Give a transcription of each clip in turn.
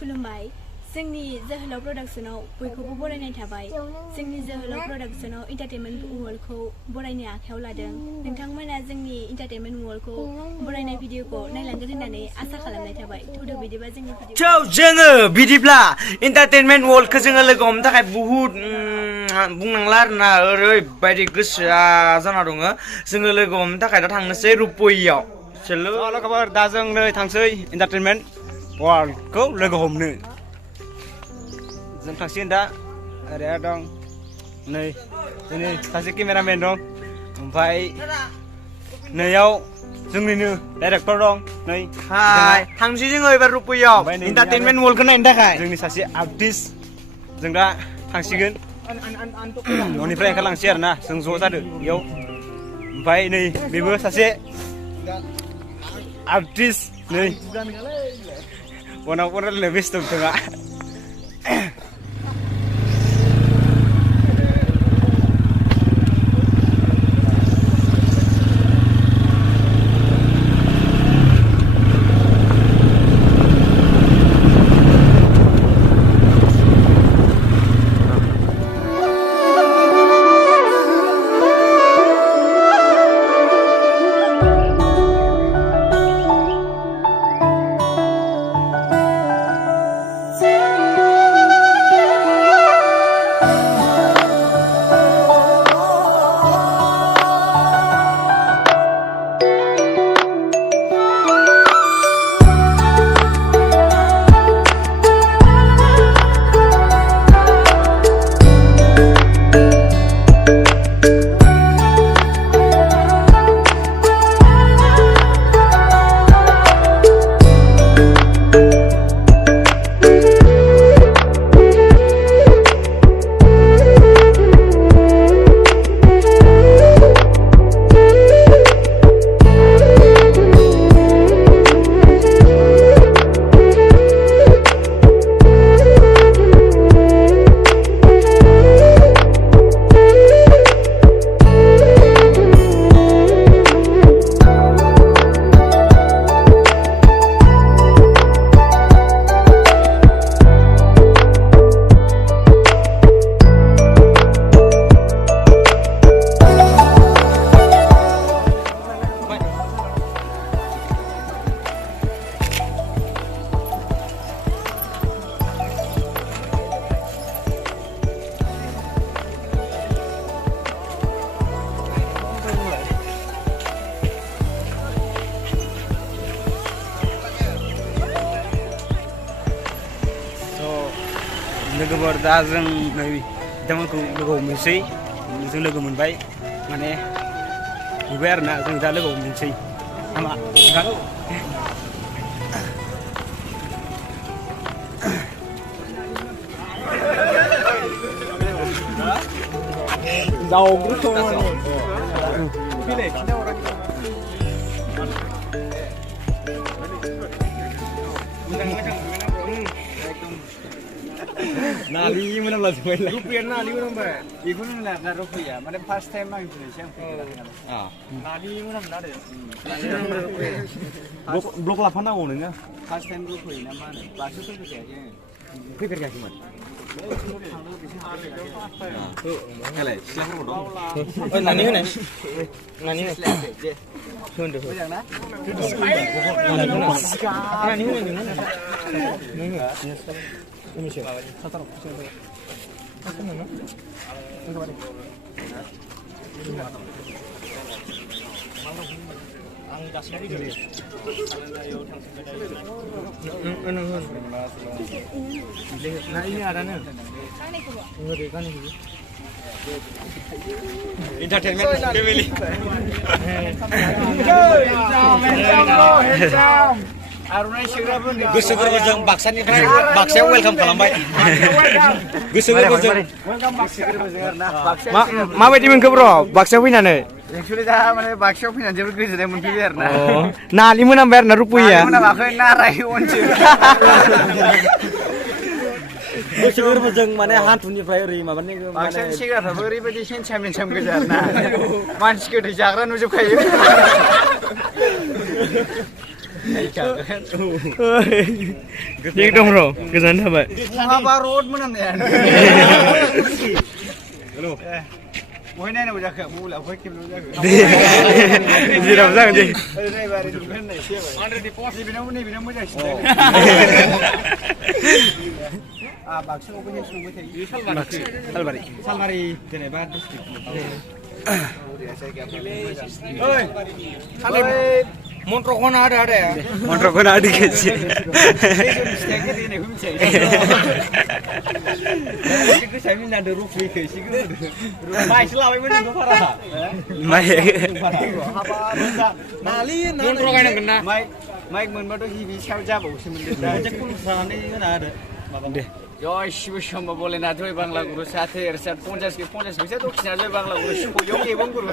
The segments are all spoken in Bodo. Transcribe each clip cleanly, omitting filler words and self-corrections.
खुलुमबाय जोंनि जोहोलाव प्रडाक्शनाव बयखौबो बरायनाय थाबाय जोंनि जोहोलाव प्रडाक्शनाव एन्टारटेनमेन्ट वर्ल्डखौ बरायनो आखायाव लादों नोंथांमोना जोंनि एन्टारटेनमेन्ट वर्ल्डखौ बरायनाय भिडिअखौ नायलांगोन होननानै आसा खालामनाय थाबाय थौदो बिदिबा जोंनि भिडिअ जोङो बिदिब्ला एन्टारटेनमेन्ट वर्ल्डखौ जोङो लोगो हमनो थाखाय बुहुत बुंनांला आरोना ओरैबायदि गोसोआ जाना दङ जोङो लोगो हमनो थाखाय दा थांनोसै रुपयियाव चलो खबर दा जों नै थांसै एन्टारटेनमेन्ट वर्ल्डखौ लोगो हमनो जों थांसिगोन दा ओरै दं नै सासे केमेरामेन दं ओमफ्राय नैयाव जोंनिनो डाइरेक्टर दं नै हाय थांसै जोङो एबार रुपयियाव एन्टारटेनमेन्ट वर्ल्डखौ नायनो थाखाय जोंनि सासे आर्टिस्ट जों दा थांसिगोन न'निफ्राय ओंखारलांसै आरोना जों ज' जादों बेयाव ओमफ्राय नै बेबो सासे आर्टिस्ट नै बनाव रायलायनो बेस्थ' बिथाङा लोगोफोर दा जों नै बिथांमोनखौ लोगो हमनोसै जों लोगो मोनबाय माने नुबाय आरोना जों दा लोगो हमनोसै नामा Nali mana lah semuanya. Rupiah nali mana mbak? Ibu ni nak rupiah. Mana first time main Indonesia. Nali mana nak deh? Blok 8 tahun ni kan? First time rupiah nama mana? Basu tu kerja je. Kerja kerja cuma. Kalau siapa bodoh? Oh nani mana? Nani mana? Sundu. Nani mana? Nani mana? Ini siapa? Satu. Apa nama? Enggak ada. Ang dasari gede. Nah ini ada nih. Kan ini. Entertainment family. Goso berjang baksanनिफ्राय baksaयाव welcome खालामबाय गोसो गोरबोजों माबायदि मोनखो ब्र baksaयाव फैनानै एक्चुअली दा माने baksaयाव फैनानै जोबोद गोजोननाय मोनफैबाय आरोना नालि मोनामबाय आरोना रुपयिया मोनामाखै नाराय अनसो गोसो गोरबोजों माने हान्थुनिफ्राय ओरै माबानि baksaनि सेग्राफ्राबो ओरैबायदि सेन्साम गोजा आरोना मानसि गोदै जाग्रा नुजोबखायो Jeng dong bro, kesan apa? Apa road mana nih? Halo. Mau ini nih bujak, mau lah, mau kim bujak. Jiram sang je. Ini baru di mana nih? Andre di pos di mana nih? Bina bujak. Ah, bakso aku punya semua tadi. Salbari. Salmari, jenebat district. Oi, kali montro kono ada ya? Montro kono ada kecil. Steaknya di nih, saya. Itu saya minta ada rupi ke sih. Mai selawe mana tuh parah. Mai. Apa bisa? Nalin. Montro kan yang kena. Mai menbado hibi siapa jabo sebenarnya. Cek pun sana ini kan ada. Deh. জয় শিব শম্ভ বলে না জয় বাংলা গুরু সাথে এর সাথে 50 পয়সা দক্ষিণ জয় বাংলা গুরু শুভ যোগ এবং গুরু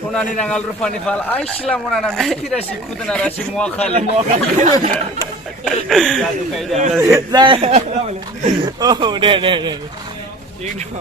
সোনানি নাঙ্গাল রূপানি ফাল আইসলাম ওনা নাম কিরাশি খুদনা রাশি মোয়াখালী জাদু খাইদা ও দে ঠিক না